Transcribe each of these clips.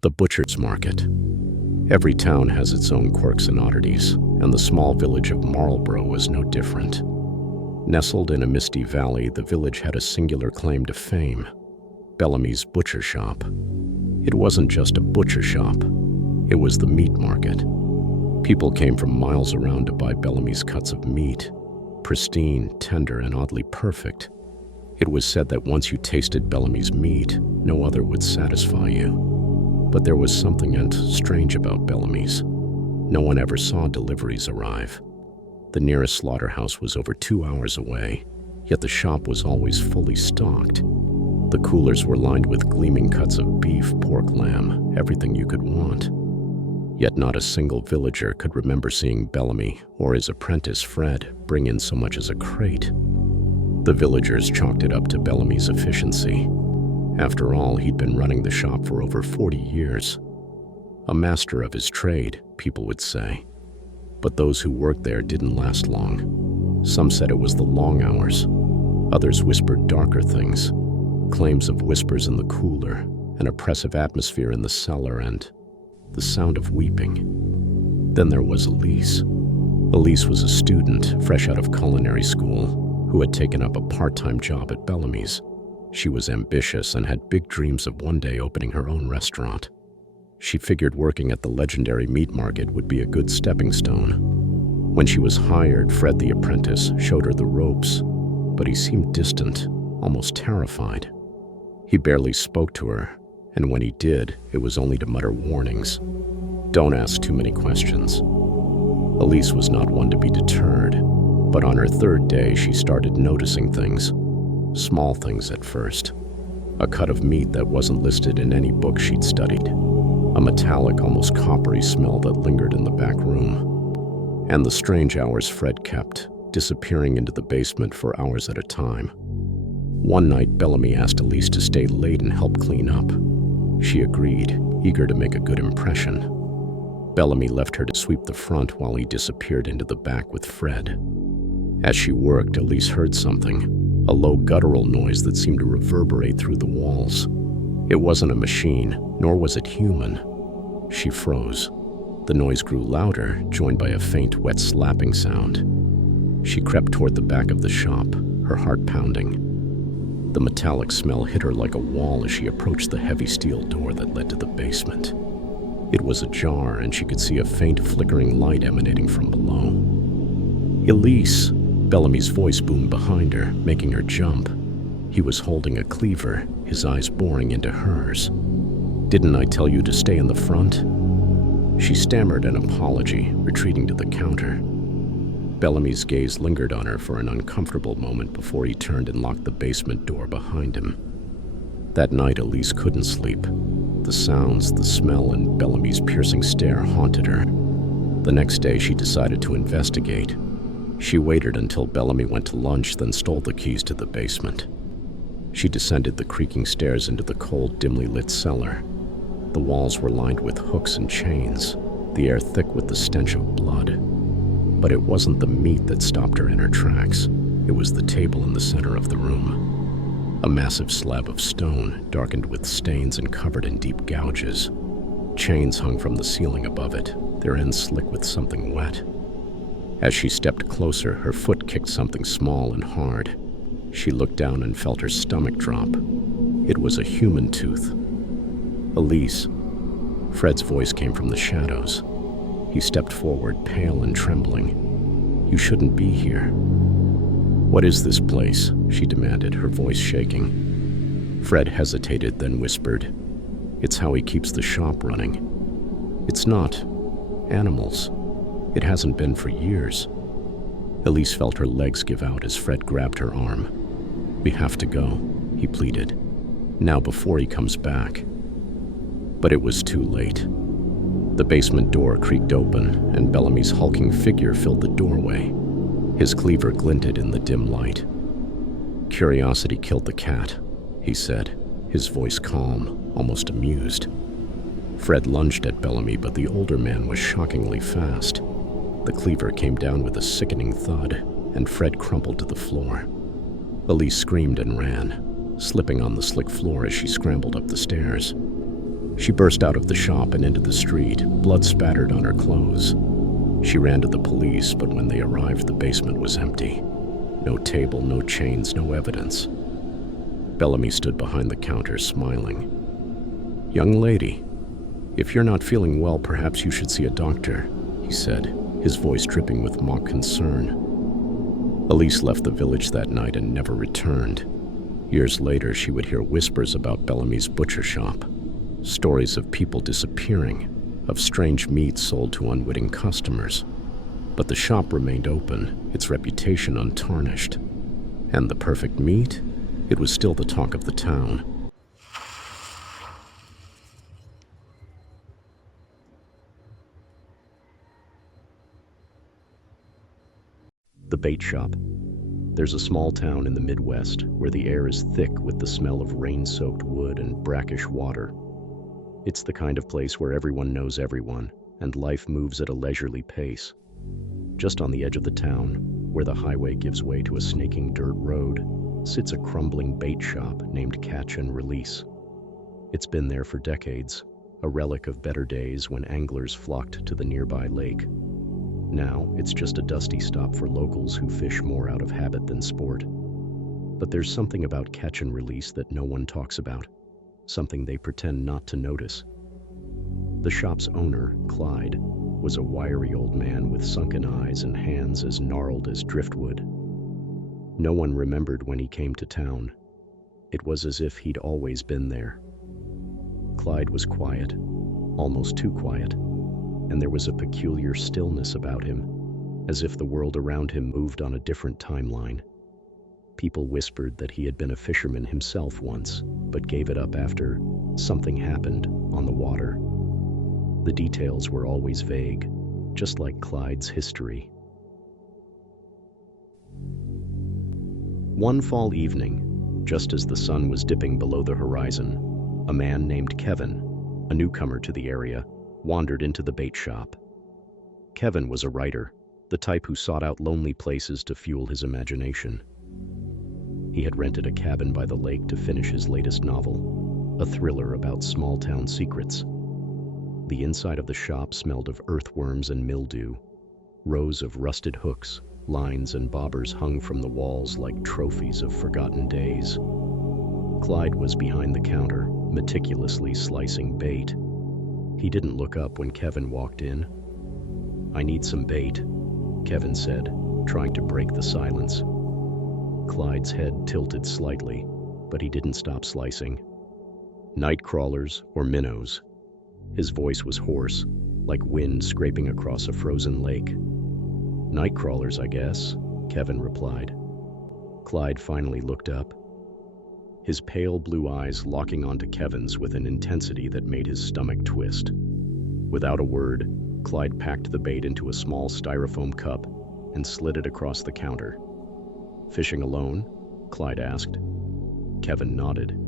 The butcher's market. Every town has its own quirks and oddities, and the small village of Marlborough was no different. Nestled in a misty valley, the village had a singular claim to fame: Bellamy's butcher shop. It wasn't just a butcher shop, it was the meat market. People came from miles around to buy Bellamy's cuts of meat, pristine, tender, and oddly perfect. It was said that once you tasted Bellamy's meat, no other would satisfy you. But there was something strange about Bellamy's. No one ever saw deliveries arrive. The nearest slaughterhouse was over 2 hours away, yet the shop was always fully stocked. The coolers were lined with gleaming cuts of beef, pork, lamb, everything you could want. Yet not a single villager could remember seeing Bellamy or his apprentice Fred bring in so much as a crate. The villagers chalked it up to Bellamy's efficiency. After all, he'd been running the shop for over 40 years. A master of his trade, people would say. But those who worked there didn't last long. Some said it was the long hours. Others whispered darker things. Claims of whispers in the cooler, an oppressive atmosphere in the cellar, and the sound of weeping. Then there was Elise. Elise was a student, fresh out of culinary school, who had taken up a part-time job at Bellamy's. She was ambitious and had big dreams of one day opening her own restaurant. She figured working at the legendary meat market would be a good stepping stone. When she was hired, Fred the apprentice showed her the ropes, but he seemed distant, almost terrified. He barely spoke to her, and when he did, it was only to mutter warnings. Don't ask too many questions. Elise was not one to be deterred, but on her third day she started noticing things. Small things at first. A cut of meat that wasn't listed in any book she'd studied. A metallic, almost coppery smell that lingered in the back room. And the strange hours Fred kept, disappearing into the basement for hours at a time. One night, Bellamy asked Elise to stay late and help clean up. She agreed, eager to make a good impression. Bellamy left her to sweep the front while he disappeared into the back with Fred. As she worked, Elise heard something. A low guttural noise that seemed to reverberate through the walls. It wasn't a machine, nor was it human. She froze. The noise grew louder, joined by a faint, wet slapping sound. She crept toward the back of the shop, her heart pounding. The metallic smell hit her like a wall as she approached the heavy steel door that led to the basement. It was ajar, and she could see a faint, flickering light emanating from below. "Elise!" Bellamy's voice boomed behind her, making her jump. He was holding a cleaver, his eyes boring into hers. "Didn't I tell you to stay in the front?" She stammered an apology, retreating to the counter. Bellamy's gaze lingered on her for an uncomfortable moment before he turned and locked the basement door behind him. That night, Elise couldn't sleep. The sounds, the smell, and Bellamy's piercing stare haunted her. The next day, she decided to investigate. She waited until Bellamy went to lunch, then stole the keys to the basement. She descended the creaking stairs into the cold, dimly lit cellar. The walls were lined with hooks and chains, the air thick with the stench of blood. But it wasn't the meat that stopped her in her tracks. It was the table in the center of the room. A massive slab of stone, darkened with stains and covered in deep gouges. Chains hung from the ceiling above it, their ends slick with something wet. As she stepped closer, her foot kicked something small and hard. She looked down and felt her stomach drop. It was a human tooth. "Elise." Fred's voice came from the shadows. He stepped forward, pale and trembling. "You shouldn't be here." "What is this place?" she demanded, her voice shaking. Fred hesitated, then whispered, "It's how he keeps the shop running. It's not animals. It hasn't been for years." Elise felt her legs give out as Fred grabbed her arm. "We have to go," he pleaded. "Now before he comes back." But it was too late. The basement door creaked open, and Bellamy's hulking figure filled the doorway. His cleaver glinted in the dim light. "Curiosity killed the cat," he said, his voice calm, almost amused. Fred lunged at Bellamy, but the older man was shockingly fast. The cleaver came down with a sickening thud, and Fred crumpled to the floor. Elise screamed and ran, slipping on the slick floor as she scrambled up the stairs. She burst out of the shop and into the street, blood spattered on her clothes. She ran to the police, but when they arrived, the basement was empty. No table, no chains, no evidence. Bellamy stood behind the counter, smiling. "Young lady, if you're not feeling well, perhaps you should see a doctor," he said, his voice dripping with mock concern. Elise left the village that night and never returned. Years later, she would hear whispers about Bellamy's butcher shop, stories of people disappearing, of strange meat sold to unwitting customers. But the shop remained open, its reputation untarnished. And the perfect meat? It was still the talk of the town. The bait shop. There's a small town in the Midwest where the air is thick with the smell of rain-soaked wood and brackish water. It's the kind of place where everyone knows everyone, and life moves at a leisurely pace. Just on the edge of the town, where the highway gives way to a snaking dirt road, sits a crumbling bait shop named Catch and Release. It's been there for decades, a relic of better days when anglers flocked to the nearby lake. Now, it's just a dusty stop for locals who fish more out of habit than sport. But there's something about Catch and Release that no one talks about, something they pretend not to notice. The shop's owner, Clyde, was a wiry old man with sunken eyes and hands as gnarled as driftwood. No one remembered when he came to town. It was as if he'd always been there. Clyde was quiet, almost too quiet, and there was a peculiar stillness about him, as if the world around him moved on a different timeline. People whispered that he had been a fisherman himself once, but gave it up after something happened on the water. The details were always vague, just like Clyde's history. One fall evening, just as the sun was dipping below the horizon, a man named Kevin, a newcomer to the area, wandered into the bait shop. Kevin was a writer, the type who sought out lonely places to fuel his imagination. He had rented a cabin by the lake to finish his latest novel, a thriller about small-town secrets. The inside of the shop smelled of earthworms and mildew. Rows of rusted hooks, lines, and bobbers hung from the walls like trophies of forgotten days. Clyde was behind the counter, meticulously slicing bait. He didn't look up when Kevin walked in. "I need some bait," Kevin said, trying to break the silence. Clyde's head tilted slightly, but he didn't stop slicing. "Night crawlers or minnows." His voice was hoarse, like wind scraping across a frozen lake. "Night crawlers, I guess," Kevin replied. Clyde finally looked up, his pale blue eyes locking onto Kevin's with an intensity that made his stomach twist. Without a word, Clyde packed the bait into a small styrofoam cup and slid it across the counter. "Fishing alone?" Clyde asked. Kevin nodded.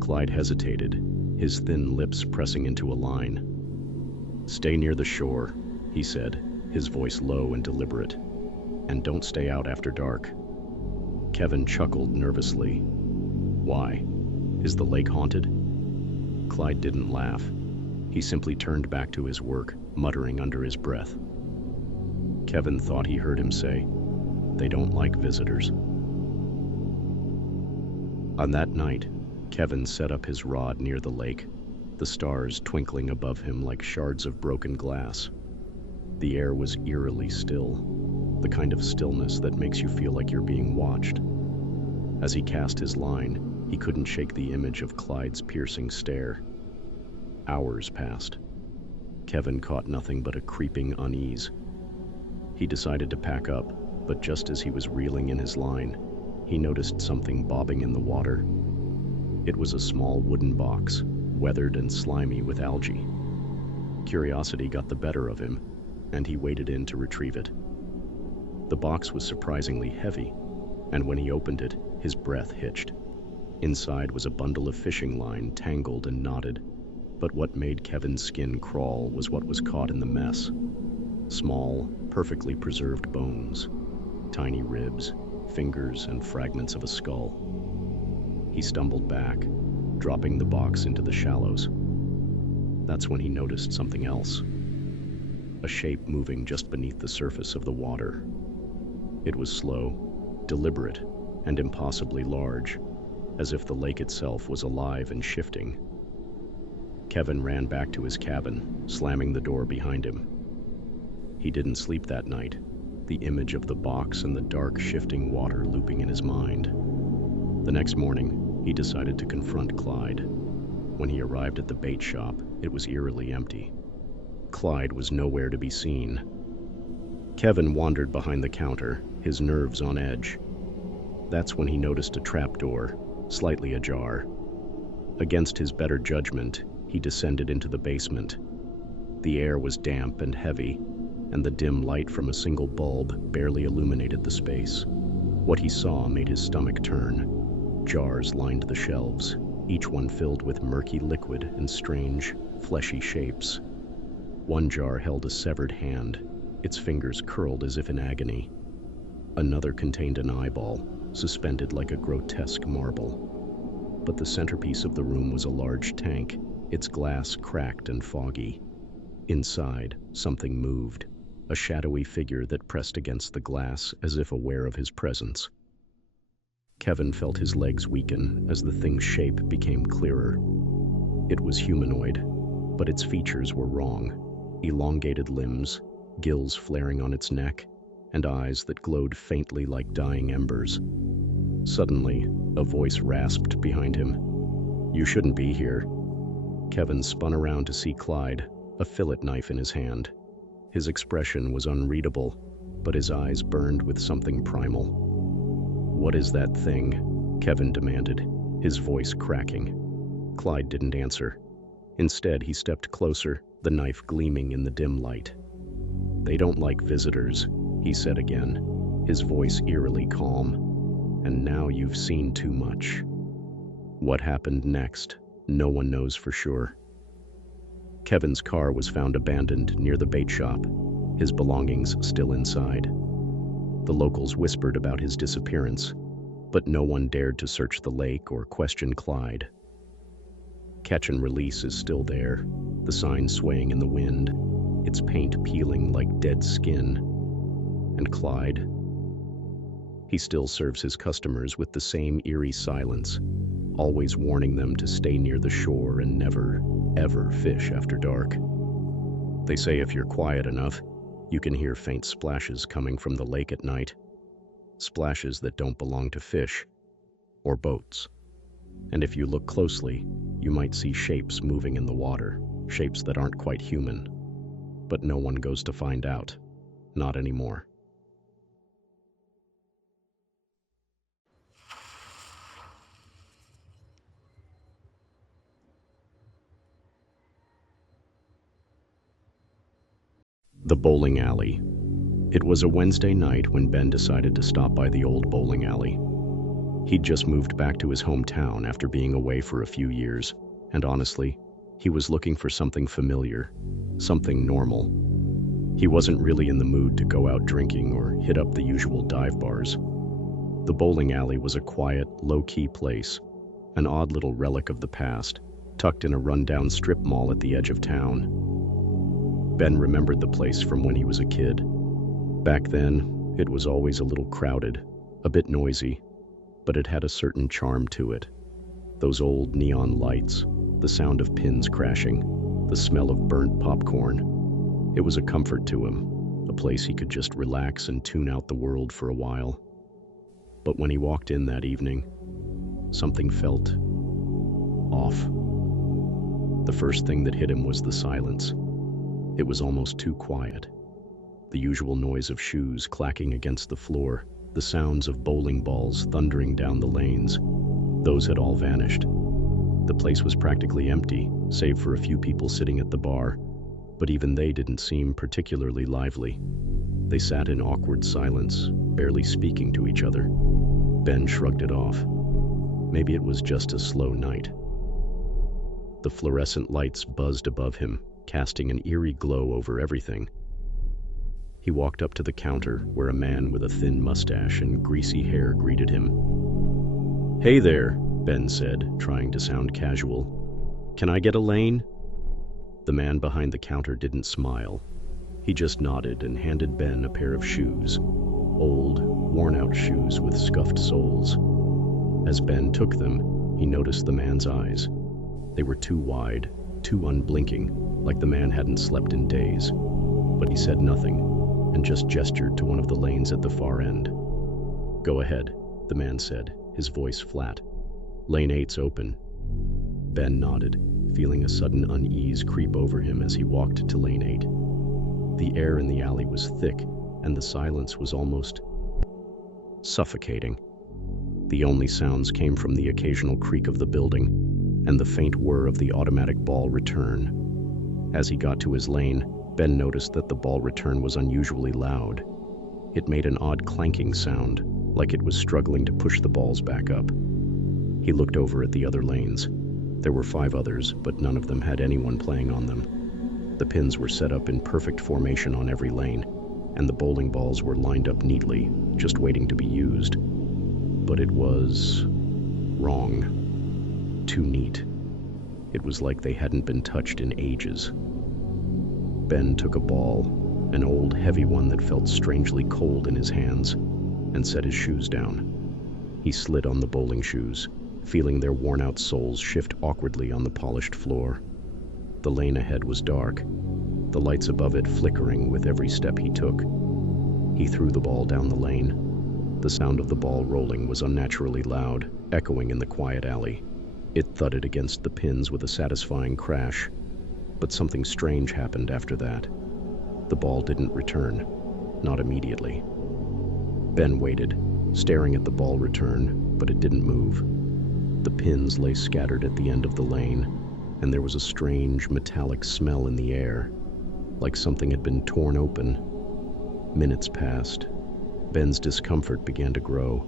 Clyde hesitated, his thin lips pressing into a line. "Stay near the shore," he said, his voice low and deliberate. "And don't stay out after dark." Kevin chuckled nervously. "Why? Is the lake haunted?" Clyde didn't laugh. He simply turned back to his work, muttering under his breath. Kevin thought he heard him say, "They don't like visitors." On that night, Kevin set up his rod near the lake, the stars twinkling above him like shards of broken glass. The air was eerily still, the kind of stillness that makes you feel like you're being watched. As he cast his line, he couldn't shake the image of Clyde's piercing stare. Hours passed. Kevin caught nothing but a creeping unease. He decided to pack up, but just as he was reeling in his line, he noticed something bobbing in the water. It was a small wooden box, weathered and slimy with algae. Curiosity got the better of him, and he waded in to retrieve it. The box was surprisingly heavy, and when he opened it, his breath hitched. Inside was a bundle of fishing line, tangled and knotted, but what made Kevin's skin crawl was what was caught in the mess. Small, perfectly preserved bones, tiny ribs, fingers, and fragments of a skull. He stumbled back, dropping the box into the shallows. That's when he noticed something else. A shape moving just beneath the surface of the water. It was slow, deliberate, and impossibly large, as if the lake itself was alive and shifting. Kevin ran back to his cabin, slamming the door behind him. He didn't sleep that night, the image of the box and the dark, shifting water looping in his mind. The next morning, he decided to confront Clyde. When he arrived at the bait shop, it was eerily empty. Clyde was nowhere to be seen. Kevin wandered behind the counter, his nerves on edge. That's when he noticed a trapdoor, slightly ajar. Against his better judgment, he descended into the basement. The air was damp and heavy, and the dim light from a single bulb barely illuminated the space. What he saw made his stomach turn. Jars lined the shelves, each one filled with murky liquid and strange, fleshy shapes. One jar held a severed hand, its fingers curled as if in agony. Another contained an eyeball, suspended like a grotesque marble. But the centerpiece of the room was a large tank, its glass cracked and foggy. Inside, something moved, a shadowy figure that pressed against the glass as if aware of his presence. Kevin felt his legs weaken as the thing's shape became clearer. It was humanoid, but its features were wrong. Elongated limbs, gills flaring on its neck, and eyes that glowed faintly like dying embers. Suddenly, a voice rasped behind him. "You shouldn't be here." Kevin spun around to see Clyde, a fillet knife in his hand. His expression was unreadable, but his eyes burned with something primal. "What is that thing?" Kevin demanded, his voice cracking. Clyde didn't answer. Instead, he stepped closer, the knife gleaming in the dim light. "They don't like visitors," he said again, his voice eerily calm. "And now you've seen too much." What happened next, no one knows for sure. Kevin's car was found abandoned near the bait shop, his belongings still inside. The locals whispered about his disappearance, but no one dared to search the lake or question Clyde. Catch and Release is still there, the sign swaying in the wind, its paint peeling like dead skin. And Clyde? He still serves his customers with the same eerie silence, always warning them to stay near the shore and never, ever fish after dark. They say if you're quiet enough, you can hear faint splashes coming from the lake at night. Splashes that don't belong to fish or boats. And if you look closely, you might see shapes moving in the water, shapes that aren't quite human. But no one goes to find out. Not anymore. The bowling alley. It was a Wednesday night when Ben decided to stop by the old bowling alley. He'd just moved back to his hometown after being away for a few years, and honestly, he was looking for something familiar, something normal. He wasn't really in the mood to go out drinking or hit up the usual dive bars. The bowling alley was a quiet, low-key place, an odd little relic of the past, tucked in a rundown strip mall at the edge of town. Ben remembered the place from when he was a kid. Back then, it was always a little crowded, a bit noisy, but it had a certain charm to it. Those old neon lights, the sound of pins crashing, the smell of burnt popcorn. It was a comfort to him, a place he could just relax and tune out the world for a while. But when he walked in that evening, something felt off. The first thing that hit him was the silence. It was almost too quiet. The usual noise of shoes clacking against the floor, the sounds of bowling balls thundering down the lanes, those had all vanished. The place was practically empty, save for a few people sitting at the bar, but even they didn't seem particularly lively. They sat in awkward silence, barely speaking to each other. Ben shrugged it off. Maybe it was just a slow night. The fluorescent lights buzzed above him, casting an eerie glow over everything. He walked up to the counter where a man with a thin mustache and greasy hair greeted him. "Hey there," Ben said, trying to sound casual. "Can I get a lane?" The man behind the counter didn't smile. He just nodded and handed Ben a pair of shoes, old, worn-out shoes with scuffed soles. As Ben took them, he noticed the man's eyes. They were too wide, too unblinking, like the man hadn't slept in days. But he said nothing, and just gestured to one of the lanes at the far end. "Go ahead," the man said, his voice flat. "Lane 8's open." Ben nodded, feeling a sudden unease creep over him as he walked to Lane 8. The air in the alley was thick, and the silence was almost suffocating. The only sounds came from the occasional creak of the building and the faint whir of the automatic ball return. As he got to his lane, Ben noticed that the ball return was unusually loud. It made an odd clanking sound, like it was struggling to push the balls back up. He looked over at the other lanes. There were 5 others, but none of them had anyone playing on them. The pins were set up in perfect formation on every lane, and the bowling balls were lined up neatly, just waiting to be used. But it was wrong. Too neat. It was like they hadn't been touched in ages. Ben took a ball, an old, heavy one that felt strangely cold in his hands, and set his shoes down. He slid on the bowling shoes, feeling their worn-out soles shift awkwardly on the polished floor. The lane ahead was dark, the lights above it flickering with every step he took. He threw the ball down the lane. The sound of the ball rolling was unnaturally loud, echoing in the quiet alley. It thudded against the pins with a satisfying crash, but something strange happened after that. The ball didn't return, not immediately. Ben waited, staring at the ball return, but it didn't move. The pins lay scattered at the end of the lane, and there was a strange metallic smell in the air, like something had been torn open. Minutes passed. Ben's discomfort began to grow.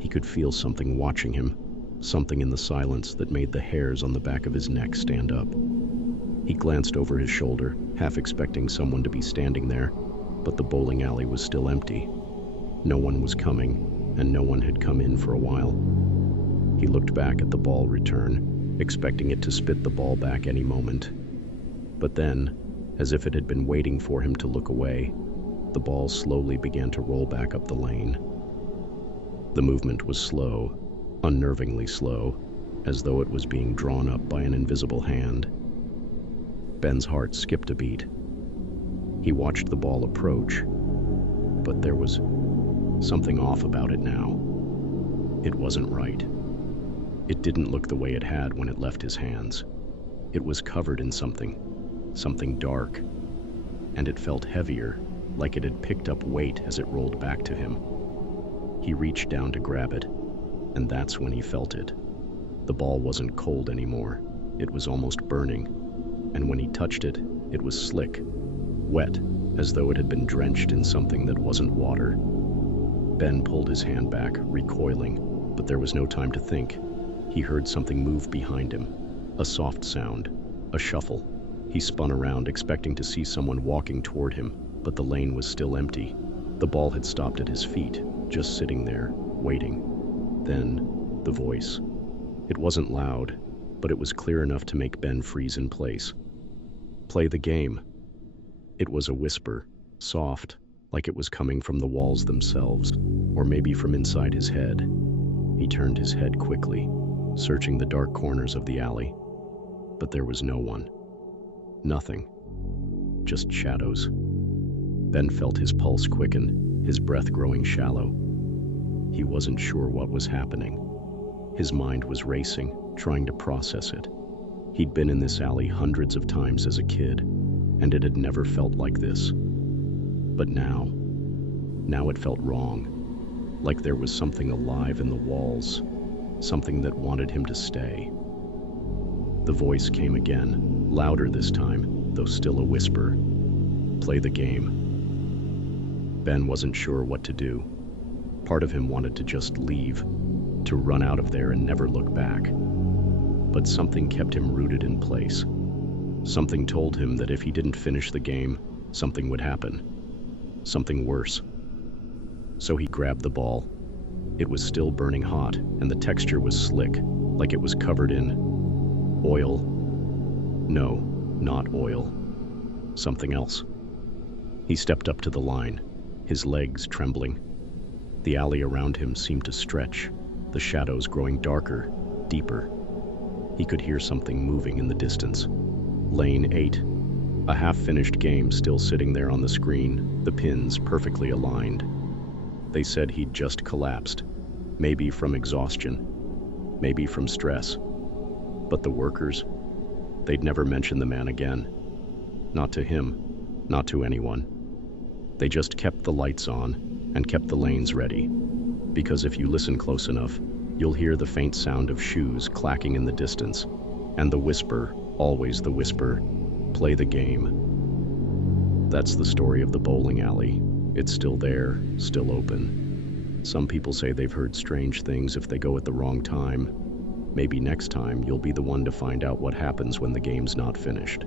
He could feel something watching him, something in the silence that made the hairs on the back of his neck stand up. He glanced over his shoulder, half expecting someone to be standing there, but the bowling alley was still empty. No one was coming, and no one had come in for a while. He looked back at the ball return, expecting it to spit the ball back any moment. But then, as if it had been waiting for him to look away, the ball slowly began to roll back up the lane. The movement was slow, unnervingly slow, as though it was being drawn up by an invisible hand. Ben's heart skipped a beat. He watched the ball approach, but there was something off about it now. It wasn't right. It didn't look the way it had when it left his hands. It was covered in something dark, and it felt heavier, like it had picked up weight as it rolled back to him. He reached down to grab it, and that's when he felt it. The ball wasn't cold anymore. It was almost burning, and when he touched it, it was slick, wet, as though it had been drenched in something that wasn't water. Ben pulled his hand back, recoiling, but there was no time to think. He heard something move behind him, a soft sound, a shuffle. He spun around, expecting to see someone walking toward him, but the lane was still empty. The ball had stopped at his feet, just sitting there, waiting. Then, the voice. It wasn't loud, but it was clear enough to make Ben freeze in place. "Play the game." It was a whisper, soft, like it was coming from the walls themselves, or maybe from inside his head. He turned his head quickly, searching the dark corners of the alley, but there was no one. Nothing. Just shadows. Ben felt his pulse quicken, his breath growing shallow. He wasn't sure what was happening. His mind was racing, trying to process it. He'd been in this alley hundreds of times as a kid, and it had never felt like this. But now it felt wrong, like there was something alive in the walls, something that wanted him to stay. The voice came again, louder this time, though still a whisper. "Play the game." Ben wasn't sure what to do. Part of him wanted to just leave, to run out of there and never look back. But something kept him rooted in place. Something told him that if he didn't finish the game, something would happen. Something worse. So he grabbed the ball. It was still burning hot, and the texture was slick, like it was covered in oil. No, not oil. Something else. He stepped up to the line, his legs trembling. The alley around him seemed to stretch, the shadows growing darker, deeper. He could hear something moving in the distance. Lane 8. A half-finished game still sitting there on the screen, the pins perfectly aligned. They said he'd just collapsed, maybe from exhaustion, maybe from stress. But the workers, they'd never mention the man again. Not to him, not to anyone. They just kept the lights on and kept the lanes ready. Because if you listen close enough, you'll hear the faint sound of shoes clacking in the distance, and the whisper, always the whisper, "Play the game." That's the story of the bowling alley. It's still there, still open. Some people say they've heard strange things if they go at the wrong time. Maybe next time you'll be the one to find out what happens when the game's not finished.